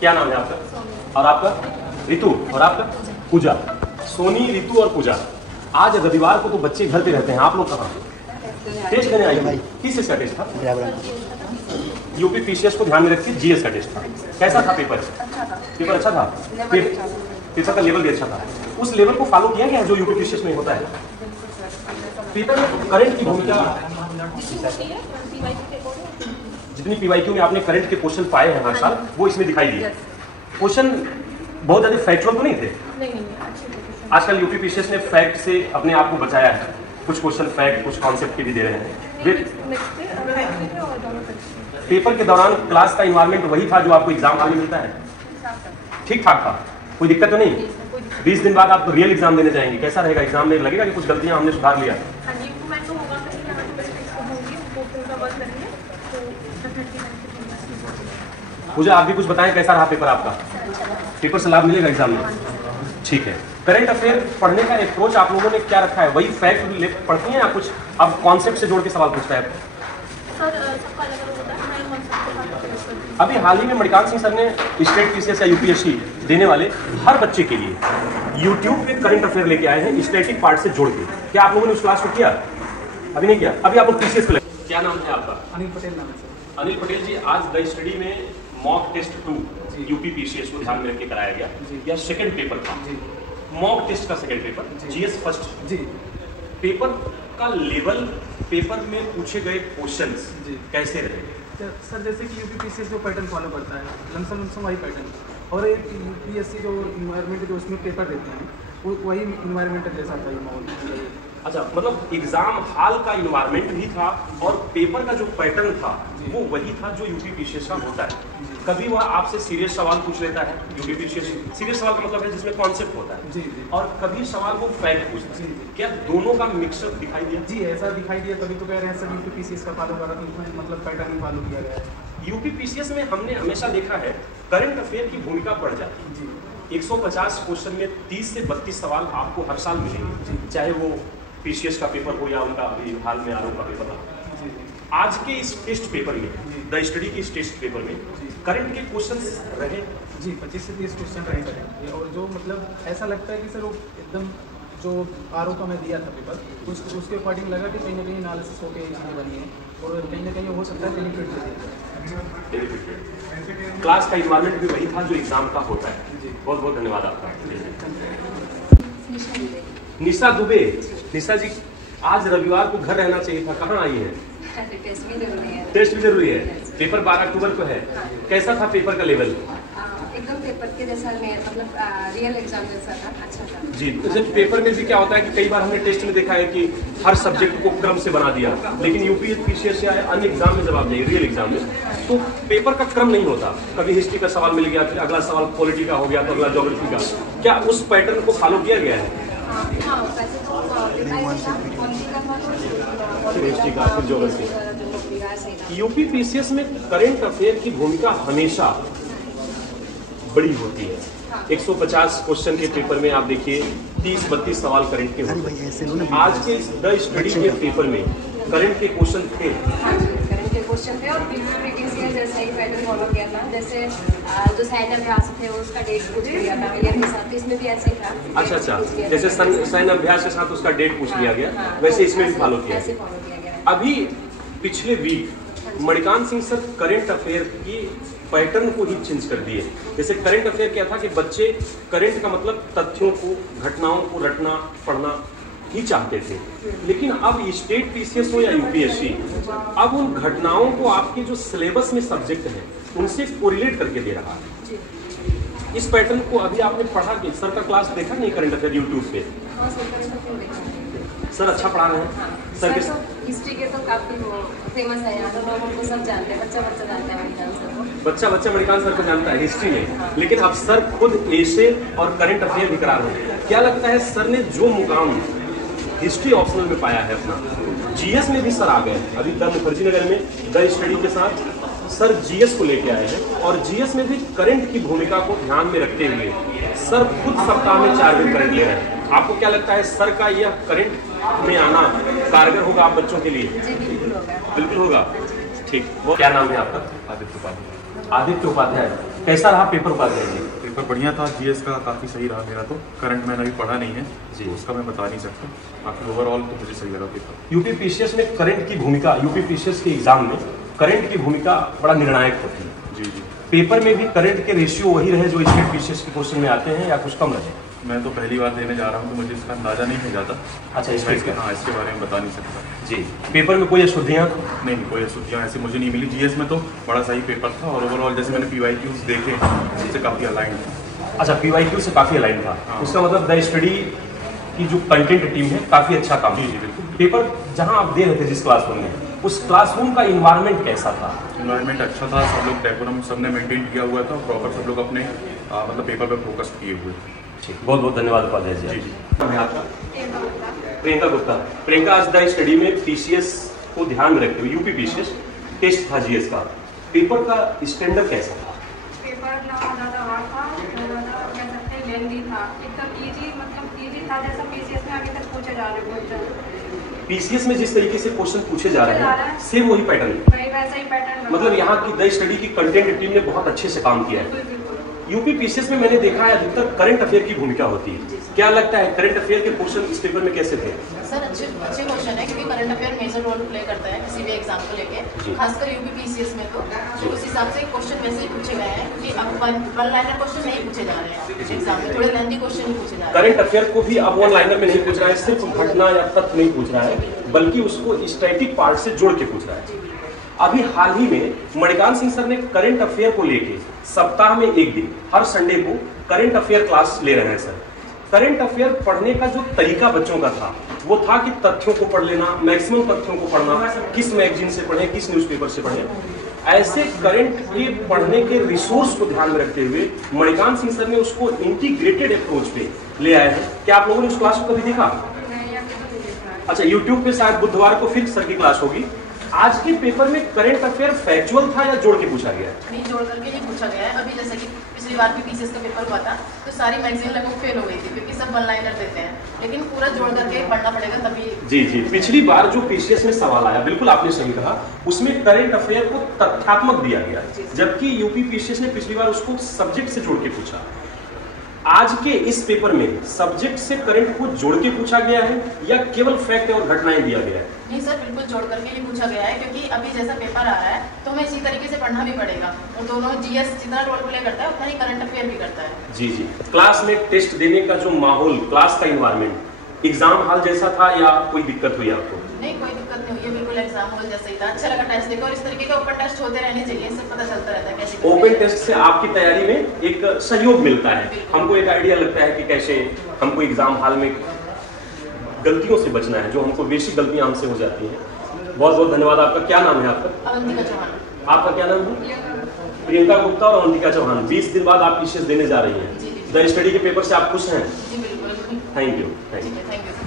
क्या नाम है आपका? और आपका? रितु। और आपका? पूजा। सोनी, रितु और पूजा। आज रविवार को तो बच्चे घर पे रहते हैं, आप लोग कहाँ? टेस्ट देने आए भाई। किस चीज का टेस्ट था? यूपी पीसीएस को ध्यान में रखिए, जीएस का टेस्ट था। कैसा था पेपर? पेपर अच्छा था। पेपर का लेवल भी अच्छा था। उस लेवल को फॉलो किया गया है जो यूपी पीसीएस में होता है। पेपर में करंट की भूमिका, जितनी पीवाईक्यू में आपने करंट के क्वेश्चन पाए हैं हर साल, वो इसमें दिखाई दिए। क्वेश्चन बहुत ज्यादा फैक्चुअल तो नहीं थे। आजकल यूपी पीसीएस ने फैक्ट से अपने आप को बचाया है। कुछ क्वेश्चन फैक्ट, कुछ कॉन्सेप्ट के भी दे रहे हैं। पेपर के दौरान क्लास का इन्वायरमेंट वही था जो आपको एग्जाम हॉल में मिलता है? ठीक ठाक था, कोई दिक्कत तो नहीं? 20 दिन बाद आप रियल एग्जाम देने जाएंगे, कैसा रहेगा एग्जाम में? लगेगा कि कुछ गलतियां हमने सुधार लिया? पूजा, आप भी कुछ बताएं, कैसा रहा पेपर आपका? पेपर से लाभ मिलेगा एग्जाम में? ठीक है। करंट अफेयर पढ़ने का अप्रोच आप लोगों ने क्या रखा है? वही फैक्ट पढ़ती हैं या कुछ अब कॉन्सेप्ट से जोड़ के सवाल पूछता है? अभी हाल ही में मणिकांत सिंह सर ने स्टेट पीसीएस या यूपीएससी देने वाले हर बच्चे के लिए यूट्यूब पे करंट अफेयर लेके आए हैं, स्टैटिक पार्ट से जोड़ के। क्या आप लोगों ने उस क्लास को किया? अभी नहीं किया। अभी आप लोग पीसीएस पे लगे। क्या नाम है आपका? अनिल पटेल नाम है। अनिल पटेल जी, आज द स्टडी में मॉक टेस्ट 2 यूपी पीसीएस को ध्यान में रख के कराया गया। यह सेकंड पेपर था, मॉक टेस्ट का सेकंड पेपर, जीएस फर्स्ट। जी। पेपर का लेवल, पेपर में पूछे गए क्वेश्चंस कैसे रहे? सर जैसे कि यूपी पीसीएस जो पैटर्न फॉलो करता है, लमसम वही पैटर्न, और एक यूपीएससी जो इन्वायरमेंट जो उसमें पेपर देते हैं वो वही इन्वायरमेंट जैसा था माहौल। अच्छा, मतलब एग्जाम हॉल का इन्वायरमेंट भी था और पेपर का जो पैटर्न था वो वही था जो यूपी पीसीएस का होता है। कभी वह आपसे सीरियस सवाल पूछ लेता है, यूपी पीसीएस सीरियस सवाल का मतलब है जिसमें कॉन्सेप्ट होता है, और कभी सवाल वो फैक्ट पूछता है। क्या दोनों का मिक्सअप दिखाई दिया? जी, ऐसा दिखाई दिया। तभी तो कह रहे हैं सर यूपी पीसीएस का फॉलो कर रहा था, उसमें मतलब पैटर्न ही फॉलो किया गया है। यूपी पीसीएस में हमने हमेशा देखा है करंट अफेयर की भूमिका बढ़ जाती है। 150 क्वेश्चन में 30 से 32 सवाल आपको हर साल मिलेंगे, चाहे वो पीसीएस का पेपर हो या उनका अभी हाल में आरोप का पेपर था। आज के इस टेस्ट पेपर में, द स्टडी के इस टेस्ट पेपर में करंट के क्वेश्चंस रहे? जी, 25 से 30 क्वेश्चन रहे। और जो मतलब ऐसा लगता है कि सर वो एकदम जो आरोप का मैं दिया था पेपर, उसके अकॉर्डिंग लगा कि कहीं ना कहीं एनालिसिस होकर चीज़ें बनी है, और कहीं ना कहीं हो सकता है बेनिफिट दे दिया। क्लास का इन्वायरमेंट भी वही था जो एग्जाम का होता है। बहुत बहुत धन्यवाद आपका। निशा दुबे। निशा जी, आज रविवार को घर रहना चाहिए था, कहाँ आई है? टेस्ट भी जरूरी है। टेस्ट भी जरूरी है। पेपर 12 अक्टूबर को है। कैसा था पेपर का लेवल? एकदम पेपर के जैसा, मतलब रियल एग्जाम जैसा था, अच्छा था। जी, जैसे पेपर में भी क्या होता है कि कई बार हमने टेस्ट में देखा है कि हर सब्जेक्ट को क्रम से बना दिया, लेकिन यूपी पीसीएस या अन्य एग्जाम में जब आप जाइए, रियल एग्जाम में, तो पेपर का क्रम नहीं होता। कभी हिस्ट्री का सवाल मिल गया, फिर अगला सवाल पॉलिटी का हो गया, तो अगला ज्योग्राफी का। क्या उस पैटर्न को फॉलो किया गया है? हिस्ट्री का, फिर ज्योग्राफी। यूपी पीसीएस में करंट अफेयर की भूमिका हमेशा बड़ी होती है। 150 क्वेश्चन के पेपर में आप देखिए 30-32 सवाल करंट के होते हैं। आज के द स्टडी के पेपर में करंट के क्वेश्चन थे। करंट के क्वेश्चन थे और प्रीवियस ईयर जैसा ही पैटर्न फॉलो किया था। जैसे जो सैन्य अभ्यास थे उसका डेट पूछ लिया था ईयर के साथ, इसमें भी ऐसे ही था। अच्छा, जैसे सैन्य अभ्यास के साथ उसका डेट पूछ लिया गया, वैसे इसमें भी फॉलो किया गया। अभी पिछले week Manikant Singh sir current affair की पैटर्न को ही चेंज कर दिए। जैसे करंट अफेयर क्या था कि बच्चे करंट का मतलब तथ्यों को, घटनाओं को रटना पढ़ना ही चाहते थे, लेकिन अब स्टेट पीसीएस हो या यूपीएससी, अब उन घटनाओं को आपके जो सिलेबस में सब्जेक्ट है उनसे कोरिलेट करके दे रहा है। इस पैटर्न को अभी आपने पढ़ा कि सर का क्लास देखा नहीं करंट अफेयर यूट्यूब पे? सर अच्छा पढ़ा रहे हैं। सर के हिस्ट्री के तो काफी फेमस है, यहाँ तो लोगों को सब जानते हैं, बच्चा जानता है मणिकांत सर को। बच्चा मणिकांत सर को जानता है हिस्ट्री में, लेकिन अब सर खुद एसे और करंट अफेयर भी करा रहे हैं। क्या लगता है सर ने जो मुकाम हिस्ट्री ऑप्शनल में पाया है अपना, जीएस में भी सर आ गए। अभी द मुखर्जी नगर में द स्टडी के साथ सर जीएस को लेके आए हैं, और जीएस में भी करंट की भूमिका को ध्यान में रखते हुए सर खुद सप्ताह में 4 दिन करंट ले रहे हैं। आपको क्या लगता है सर का यह करंट में आना कारगर होगा आप बच्चों के लिए? बिल्कुल होगा। बिल्कुल होगा। ठीक, वो क्या नाम है आपका? आदित्य उपाध्याय। आदित्य उपाध्याय, कैसा रहा पेपर का? पेपर बढ़िया था, जीएस का काफ़ी सही रहा मेरा। तो करंट मैंने अभी पढ़ा नहीं है जी, तो उसका मैं बता नहीं सकता। बाकी ओवरऑल तो मुझे सही लगा पेपर। यूपीपीसीएस में करंट की भूमिका, यूपीपीसीएस के एग्जाम में करंट की भूमिका बड़ा निर्णायक होती है। जी जी। पेपर में भी करंट के रेशियो वही रहे जो स्टेट पीसीएस के क्वेश्चन में आते हैं या कुछ कम रहे? मैं तो पहली बार देने जा रहा हूँ तो मुझे इसका अंदाजा नहीं है ज़्यादा। अच्छा, इसके हाँ, इसके बारे में बता नहीं सकता जी। पेपर में कोई अशुद्धियाँ? नहीं, कोई अशुद्धियाँ ऐसी मुझे नहीं मिली। जीएस में तो बड़ा सही पेपर था और ओवरऑल जैसे मैंने पीवाईक्यूज देखे उससे काफ़ी अलाइन था। अच्छा, पीवाईक्यू से काफ़ी अलाइन था। हाँ। उसका मतलब द स्टडी की जो कंटेंट टीम है काफ़ी अच्छा काम। जी जी बिल्कुल। पेपर जहाँ आप दे रहे थे जिस क्लासरूम में, उस क्लासरूम का इन्वायरमेंट कैसा था? इन्वायरमेंट अच्छा था, सब लोग डेकोरम सबने मेंटेन किया हुआ था, प्रॉपर सब लोग अपने मतलब पेपर पे फोकस किए हुए थे। ठीक, बहुत बहुत धन्यवाद उपाध्याय जी। जी जी। नाम है आपका? प्रियंका गुप्ता। प्रियंका, आज द स्टडी में पीसीएस को ध्यान में रखते हुए यूपीपीसीएस टेस्ट था जीएस का, पेपर का स्टैंडर्ड कैसा था? पेपर ना ज़्यादा हार्ड था, ज़्यादा कह सकते हैं लेंथी था, एकदम इजी, मतलब इजी था जैसा पीसीएस में आगे तक पूछे जा रहे क्वेश्चन। पीसीएस में जिस तरीके से क्वेश्चन पूछे जा रहे हैं सेम वही पैटर्न, वही वैसा ही पैटर्न, मतलब यहाँ की द स्टडी की कंटेंट टीम ने बहुत अच्छे से काम किया है। यूपीपीसीएस में मैंने देखा है अधिकतर करंट अफेयर की भूमिका होती है। क्या लगता है करंट अफेयर के क्वेश्चन इस पेपर में कैसे थे? सर अच्छे क्वेश्चन है क्योंकि current affair major role play करता है किसी भी एग्जाम को लेके, खासकर यूपीपीसीएस में तो उस हिसाब से क्वेश्चन वैसे ही पूछे गए हैं क्योंकि अब वन लाइनर क्वेश्चन नहीं पूछे जा रहे हैं एग्जाम में, थोड़े लेंथी क्वेश्चन ही पूछे जा रहे हैं। करंट अफेयर को भी अब वन लाइनर में नहीं पूछ रहा है, सिर्फ घटना या तथ्य नहीं पूछ रहा है बल्कि उसको स्टैटिक पार्ट से जोड़ के पूछ रहा है। अभी हाल ही में मणिकांत सिंह सर ने करंट अफेयर को लेके सप्ताह में एक दिन हर संडे को करंट अफेयर क्लास ले रहे हैं सर। करंट अफेयर पढ़ने का जो तरीका बच्चों का था वो था कि तथ्यों को पढ़ लेना, मैक्सिमम तथ्यों को पढ़ना, किस मैगजीन से पढ़े, किस न्यूज़पेपर से पढ़े। ऐसे करंट के पढ़ने के रिसोर्स को ध्यान में रखते हुए मणिकांत सिंह सर ने उसको इंटीग्रेटेड अप्रोच पे ले आए हैं। क्या आप लोगों ने उस क्लास को कभी देखा? अच्छा, यूट्यूब पे शायद बुधवार को फिर सर की क्लास होगी। आज के पेपर में करंट अफेयर फैक्चुअल था या जोड़ के पूछा गया? नहीं, जोड़ करके नहीं पूछा गया है। अभी जैसे कि पिछली बार भी पीसीएस का पेपर हुआ था तो सारी मैगजीन लगभग फेल हो गई थी क्योंकि सब वन लाइनर देते हैं, लेकिन पूरा जोड़ करके पढ़ना पड़ेगा तभी। जी जी, पिछली बार जो पीसीएस में सवाल आया, बिल्कुल आपने सही कहा, उसमें करंट अफेयर को तथ्यात्मक दिया गया, जबकि यूपी पीसीएस ने पिछली बार उसको सब्जेक्ट से जोड़ के पूछा। आज के इस पेपर में सब्जेक्ट से करंट को जोड़ के पूछा गया है या केवल फैक्ट और घटनाएं दिया गया है? नहीं सर, बिल्कुल जोड़ करके ही पूछा गया है क्योंकि अभी जैसा पेपर आ रहा है तो हमें इसी तरीके से पढ़ना भी पड़ेगा और दोनों जीएस जितना रोल प्ले करता है उतना ही करंट अफेयर भी करता है। जी जी, क्लास में टेस्ट देने का जो माहौल, क्लास का इन्वायरमेंट एग्जाम हॉल जैसा था या कोई दिक्कत हुई आपको? नहीं, कोई दिक्कत नहीं हुई है, बिल्कुल एग्जाम हॉल जैसा ही था। अच्छा लगा टेस्ट देखो और इस तरीके के ओपन टेस्ट होते रहने चाहिए, इससे पता चलता रहता है कैसे। ओपन टेस्ट से आपकी तैयारी में एक सहयोग मिलता है, हमको एक आइडिया लगता है कि कैसे हमको एग्जाम हॉल में गलतियों से बचना है, जो हमको बेसिक गलतियां हमसे हो जाती हैं। बहुत बहुत धन्यवाद। आपका क्या नाम है? आपका? अवंतिका चौहान। आपका क्या नाम है? प्रियंका गुप्ता और अवंतिका चौहान। 20 दिन बाद आप पीसीएस देने जा रही हैं। द स्टडी के पेपर से आप खुश हैं? जी बिल्कुल। Thank you. Thank you.